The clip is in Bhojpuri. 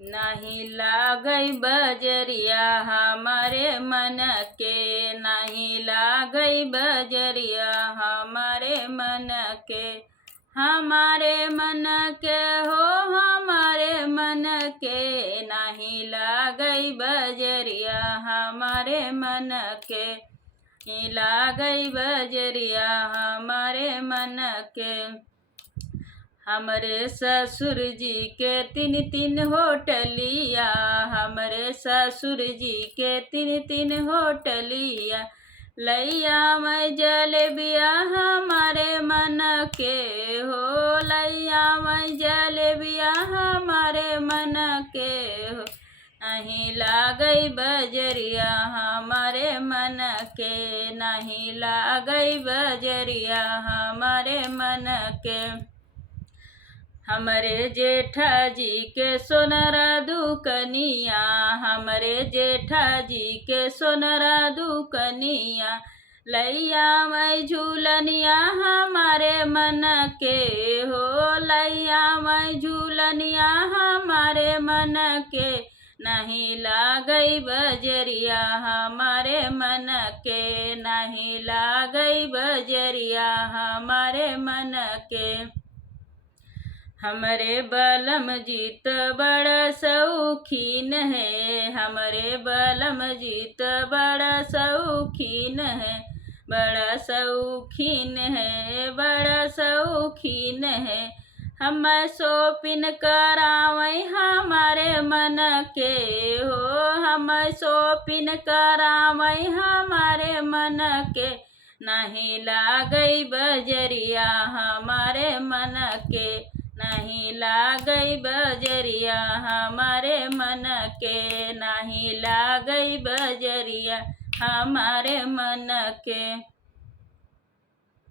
नहीं लागई बजरिया हमारे मन के, नहीं लागई बजरिया हमारे मन के। हमारे मन के हो हमारे मन के, नहीं लागई बजरिया हमारे मन के। नहीं लागई बजरिया हमारे मन के। हमरे ससुर जी के तीन तीन होटलिया, हमरे ससुर जी के तीन तीन होटलिया। लैया मैं जलेबिया हमारे मन के हो, लैया मैं जलेबिया हमारे मन के हो। नहीं लागई बजरिया हमारे मन के, नहीं लागई बजरिया हमारे मन के। हमरे जेठा जी के सोनरा दुकनिया, हमरे जेठा जी के सोनरा दुकनिया। लैया मैं झूलनिया हमारे मन के हो, लैया मैं झूलनिया हमारे मन के। नहीं लागई बजरिया हमारे मन के, नहीं लागई बजरिया हमारे मन के। हमरे बलम जीत बड़ा शौकीन है, हमरे बलम जीत बड़ा शौकीन है। बड़ा शौकीन है, बड़ा शौकीन है। हम शॉपिंग करावई हमारे मन के हो, हम शॉपिंग करावई हमारे मन के। नहीं लागई बजरिया हमारे मन के, नहीं लागई बजरिया हमारे मन के। नहीं लागई बजरिया हमारे मन के।